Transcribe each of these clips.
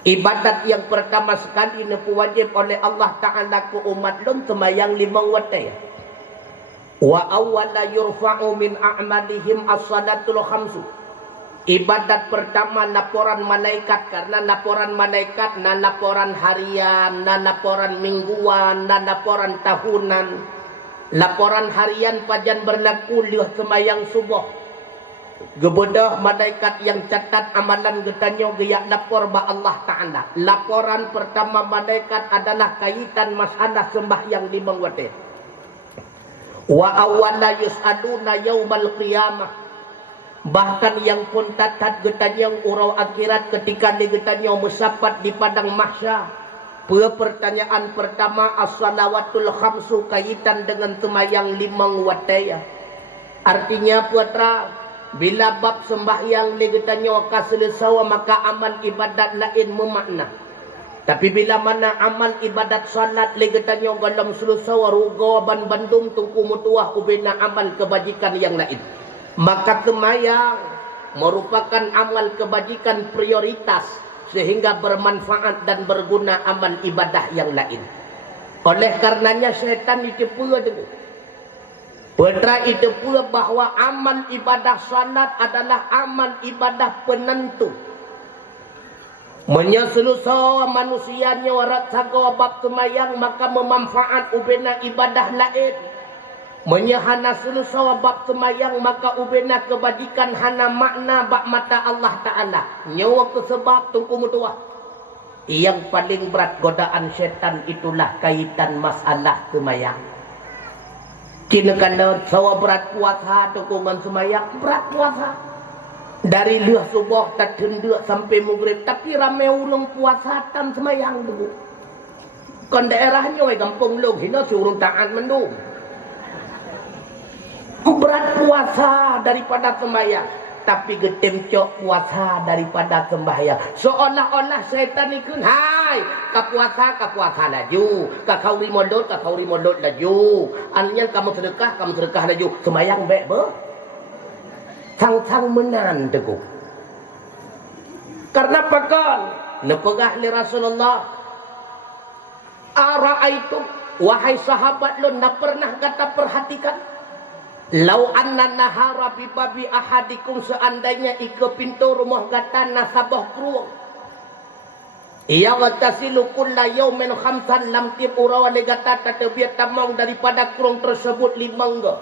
Ibadat yang pertama sekali nepu wajib oleh Allah Ta'ala ku umat lum semayang 5 waktu. Wa awwala yurfa'u min a'malihim as-salatul khamsu. Ibadat pertama laporan malaikat, karena laporan malaikat na laporan harian, na laporan mingguan, na laporan tahunan. Laporan harian pajan berlaku liuh semayang subuh. Gebedah malaikat yang catat amalan getanyo gaya lapor ba Allah Ta'ala. Laporan pertama malaikat adalah kaitan masalah sembahyang 5 waktu. Wa awwala yus'aluna yaumal qiyamah. Bahkan yang pun tatat getanyo urau akhirat ketika getanyo musapat di padang mahsyar. Pertanyaan pertama as-salawatul khamsu, kaitan dengan sembahyang 5 waktu. Artinya putra, bila bab sembahyang legetanyo ka selesai, maka amal ibadat lain memakna. Tapi bila mana amal ibadat salat legetanyo galam selesai, rugo ban bandum tungku mutuah ubena amal kebajikan yang lain. Maka sembahyang merupakan amal kebajikan prioritas sehingga bermanfaat dan berguna amal ibadah yang lain. Oleh karenanya syaitan ditipu dengan Putra itu pula bahawa amal ibadah salat adalah amal ibadah penentu. Menyelusur manusianya warat saga bab semayang, maka memanfaat ubena ibadah lain. Menyahana selusur bab semayang, maka ubena kebajikan hana makna bab mata Allah Ta'ala. Nyawa kesebab tungku mutuah. Yang paling berat godaan syaitan itulah kaitan masalah semayang. Kini kalau sawa berat puasa tukungan semayang, berat puasa. Dari liuh subuh tak henduk sampai maghrib, tapi ramai ulung puasa tan semayang dulu. Kon daerahnya kampung lu hina si urung taat mendung. Berat puasa daripada semayang, tapi getem cok puasa daripada sembahyang. Seolah-olah syaitan ikut, hai, ka puasa laju, ka kauri modot laju. Artinya kamu sedekah laju. Sembahyang baik ber. Sang-sang menan teguh. Karena pakal nepegah li Rasulullah. Ara'aitum, wahai sahabat lu, nak pernah kata perhatikan? Lau anna nahara bi babi ahadikum, seandainya ike pintu rumah gata nasabah kruang. Ia watasilu kulla yaumin khamsan, lam tiap urawa legata tatebiat tamang daripada kruang tersebut 5 ga.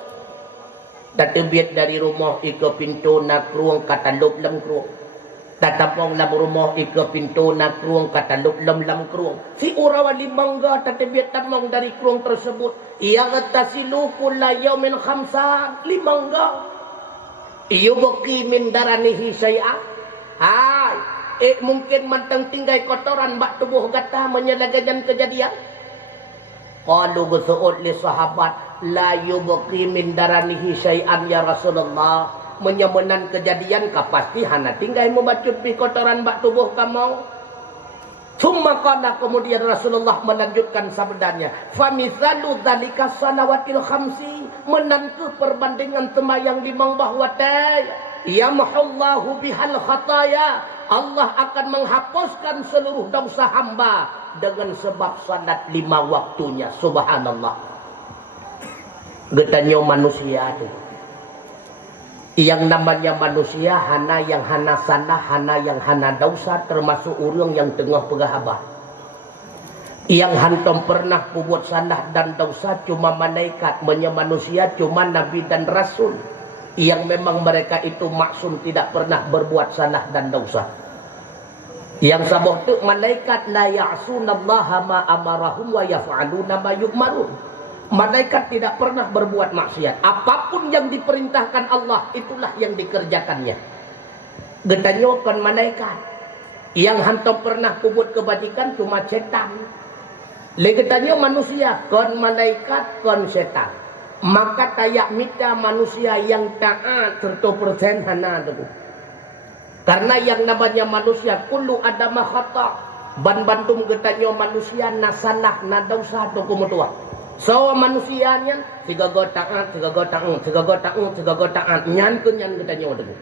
Tatebiat dari rumah ike pintu na kruang kata lup lam kruang. Tatapong lam rumah ike pintu na kruang kata lup lam kruang. Si urawa 5 ga tatebiat tamang dari kruang tersebut. Ia gatasilu kulla yaumin khamsan, 5 ga. Iyo baki min daranihi syai'a. Hai, mungkin mantang tinggai kotoran bak tubuh gata menyelagajan kejadian. Qalu gusu'ud li sahabat, la yubqi min daranihi syai'an ya Rasulullah. Menyemenan kejadian ka pasti hana tinggai membacut pi kotoran bak tubuh kamu. Summa qala, kemudian Rasulullah melanjutkan sabdanya, famisalu dzalika salawatil khamsi, menantu perbandingan sembahyang 5 bahwa yamhullahu bihal khataya, Allah akan menghapuskan seluruh dosa hamba dengan sebab salat 5 waktunya. Subhanallah. Getanyo manusia itu. Yang namanya manusia, hana yang hana salah, hana yang hana dosa, termasuk urang yang tengah pegahabah. Yang hantom pernah berbuat salah dan dosa cuma malaikat, manusia cuma nabi dan rasul. Yang memang mereka itu maksum, tidak pernah berbuat salah dan dosa. Yang sabah tu malaikat la ya'sunallaha ma amarahum wa yaf'aluna ma yu'marun. Malaikat tidak pernah berbuat maksiat. Apapun yang diperintahkan Allah, itulah yang dikerjakannya. Getanyo kan malaikat. Yang hantam pernah berbuat kebajikan cuma setan. Legetanyo manusia, kan malaikat, kan setan. Maka tayak mita manusia yang taat 100% hana dulu. Karena yang namanya manusia, kullu adama khata. Ban-bantum getanyo manusia nasalah, nadausa tu kumutua. So manusianya 3 gotaan nyan kenyan getanyo dulu.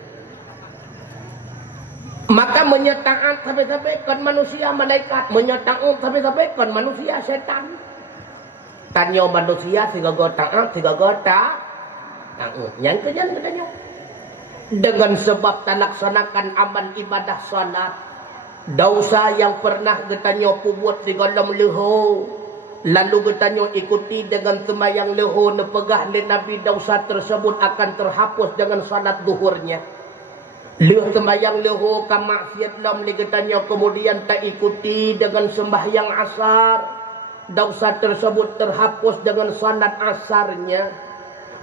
Maka menyataat sampai-sampai kan manusia malaikat, menyataat sampai-sampai kan manusia setan. Tanya manusia siga taat, siga taat. Yang kejan katanya. Dengan sebab tak laksanakan amal ibadah salat, dosa yang pernah katanya buat di dalam leho, lalu katanya ikuti dengan sembahyang leho nepegah le Nabi, dosa tersebut akan terhapus dengan salat zuhurnya. Leh sembahyang leho ka maksiat lam le katanya kemudian tak ikuti dengan sembahyang asar, dosa tersebut terhapus dengan salat asarnya.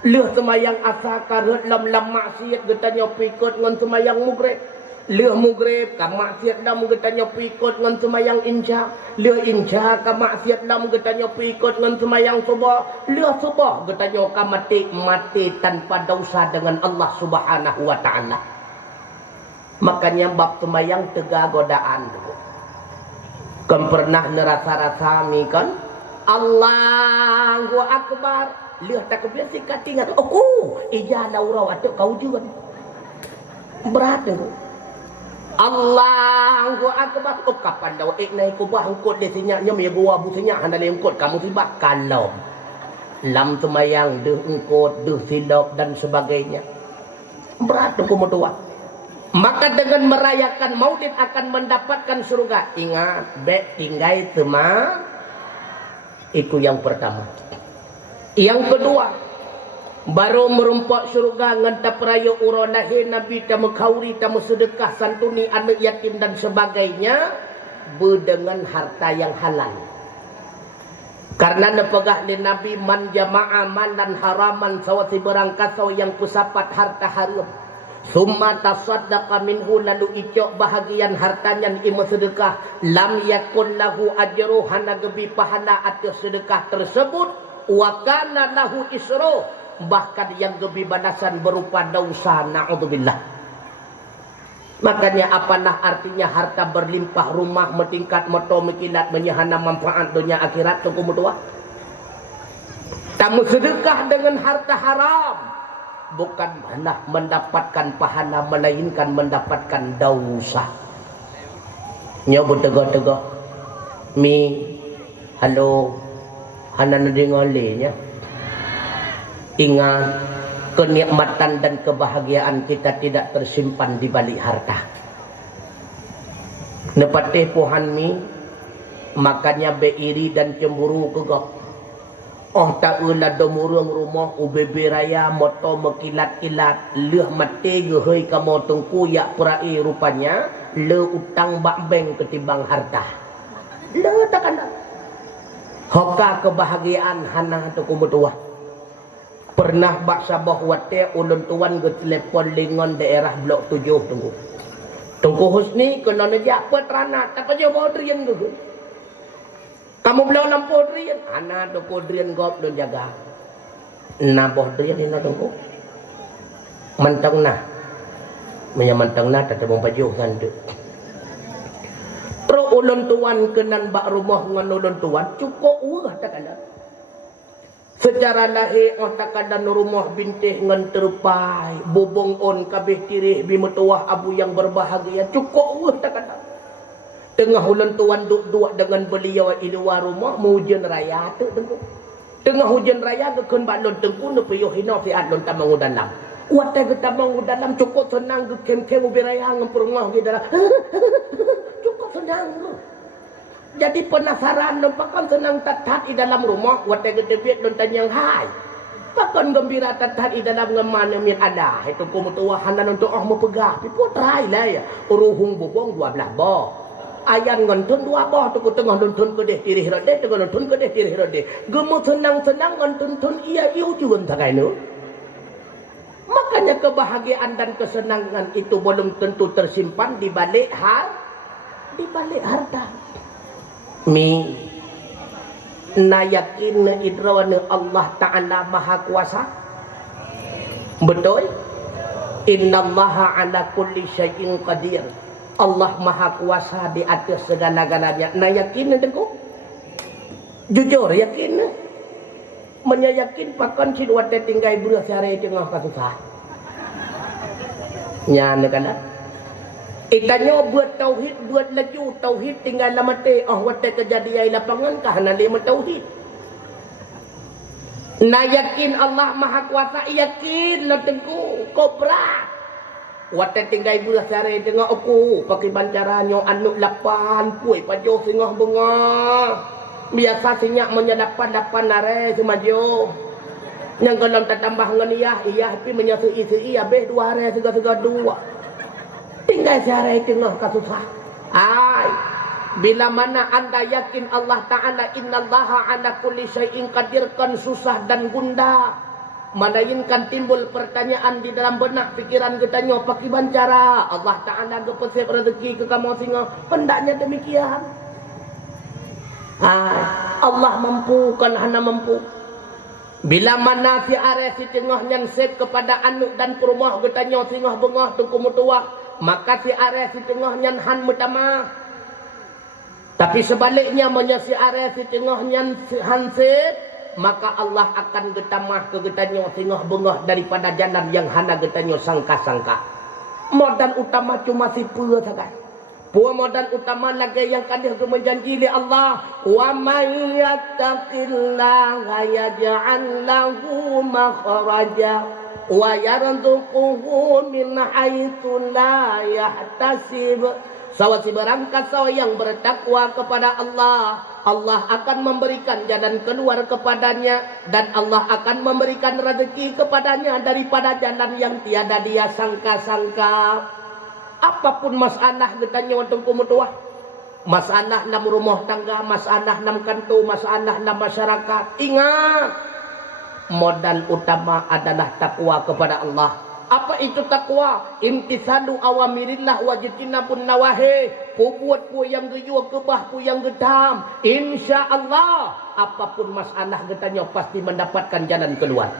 Leh semayang asar karut lam maksiat getanya pikut ngan semayang mugrib. Leh mugrib ka maksiat lam getanya pikut ngan semayang insya. Leh insya ka maksiat lam getanya pikut ngan semayang subuh. Leh subuh getanya ka mati tanpa dosa dengan Allah Subhanahu wa taala. Makanya bab semayang tega godaan. Kan pernah nerasa-rasa mi kan Allahu Akbar. Lihat tak kebiasa sikat tinggal. Oh, ija laurau atuk kau juga. Berat tu. Allahu Akbar. Oh, kapan dah naik kubah angkut dia senyaknya me gua bu senyak handa le angkut kamu tiba kalau lam semayang deh angkut deh silap dan sebagainya. Berat tu kemudian. Maka dengan merayakan maulid akan mendapatkan surga. Ingat, bek tinggai tema. Itu yang pertama. Yang kedua, baru merumpak syurga nganta peraya uranahe Nabi tamu kauri tamu sedekah santuni anak yatim dan sebagainya berdengan harta yang halal. Karena nepegah ni Nabi man jama'a malan haraman sawati berangkasau yang kusapat harta haram. Summa tasaddaqa minhu lalu icok bahagian hartanya ni ima sedekah lam yakun lahu ajru hana gebi pahala atas sedekah tersebut. Wa kana lahu isru, bahkan yang lebih balasan berupa dosa, naudzubillah. Makanya apanah artinya harta berlimpah, rumah meningkat, motor mekilat, menyahana manfaat dunia akhirat. Tunggu mutua tamu sedekah dengan harta haram bukan malah mendapatkan pahala, melainkan mendapatkan dosa. Nyobot tegak-tegak mi halo hana dengarnya. Ingat, kenikmatan dan kebahagiaan kita tidak tersimpan di balik harta. Nepatih pohan mi, makanya beiri dan cemburu kegak. Oh ta'ula domurung rumah ubebe raya moto mekilat-kilat leh mati gehoi kamu tungku ya perai rupanya le utang bak bank ketimbang harta. Le takkan hoka kebahagiaan hana tu kumutuah. Pernah bak sabah wate ulun tuan ke telepon lingon daerah blok 7 tunggu. Tunggu Husni kena nejak peterana tak aja bawa drian ke. Kamu belum nampu drian. Hana tu drian gop don jaga. Na boh drian ina tunggu. Mantang nah. Menyamantang nah tak tebong pajuh sandu. Pro ulun tuan kenan bak rumah ngan ulun tuan cukup wah tak ada. Secara lahir tak ada rumah bintih ngan terpai bobong on kabeh tirih bimutuah abu yang berbahagia cukup wah tak ada. Tengah ulun tuan duduk dengan beliau di luar rumah mau hujan raya tu tengku. Tengah hujan raya keun balon tengku ne peyuh hina fi adlon tamang dalam. Wate ke tamang dalam cukup senang ke kem-kem ubi raya ngam perumah di dalam. Senang. Jadi penasaran nampakkan senang tatat di dalam rumah wate gede biat lontan yang hai. Pakon gembira tatat di dalam ngemana min ada. Itu kumutuahan dan untuk mau pegah. Pipo try lah ya. Uruhung bubong 12 boh. Ayan ngontun 2 boh tu tengah nontun kedeh tirih rode tengah nontun kedeh tirih rode. Gemu senang-senang ngontun iya iu juga takai nu. Makanya kebahagiaan dan kesenangan itu belum tentu tersimpan di balik harta. Mi na yakin idrawana Allah Ta'ala Maha Kuasa. Betul? Innallaha ala kulli syai'in qadir. Allah Maha Kuasa di atas segala-galanya. Na yakin tengku? Jujur yakin. Menyayakin pakan si wate tinggai beras hari tengah kasusah. Nya negala. Itanyo buat tauhid, buat laju tauhid tinggal mati. Wate kejadian lapangan kahana lima tauhid. Na yakin Allah Maha Kuasa, yakin lo tengku kobra. Wate tinggal ibu sare dengan aku pakai bancaranyo anu 8 puai pajo singah bunga. Biasa sinyak menyadapan nare semajo. Yang kalau tak tambah nganiah iya tapi menyasui habis 2 hari sega-sega 2. Tinggal cara tengah kasusah. Bila mana anda yakin Allah Ta'ala innallaha ala kulli syai'in qadir kan susah dan gunda. Manainkan timbul pertanyaan di dalam benak pikiran kita nyo pakai bancara. Allah Ta'ala gepesep rezeki ke kamu singa. Hendaknya demikian. Allah mampu kan hana mampu. Bila mana si are si tengah yang sep kepada anu dan perumah kita nyo singa bengah tu kumutuah. Maka si are si tengah nyan han mutama. Tapi sebaliknya menya si are si tengah nyan han sip, maka Allah akan getamah ke getanyo tengah bengah daripada jalan yang hana getanyo sangka-sangka. Modal utama cuma si pura saja. Pua modal utama lagi yang kadang menjanji li Allah, wa may yattaqillaha yaj'al lahu makhraja wa yarzuquhu min haitsu la yahtasib. Sawa si berangkat sawa yang bertakwa kepada Allah, Allah akan memberikan jalan keluar kepadanya dan Allah akan memberikan rezeki kepadanya daripada jalan yang tiada dia sangka-sangka. Apapun masalah getanya waktu kumutuah, masalah dalam rumah tangga, masalah dalam kantor, masalah dalam masyarakat, ingat modal utama adalah takwa kepada Allah. Apa itu takwa? Imtisalu awamirillah wajtinabun nawahi. Buat pu yang gejua kebah pu yang gedam. Insya Allah apapun masalah getanya pasti mendapatkan jalan keluar.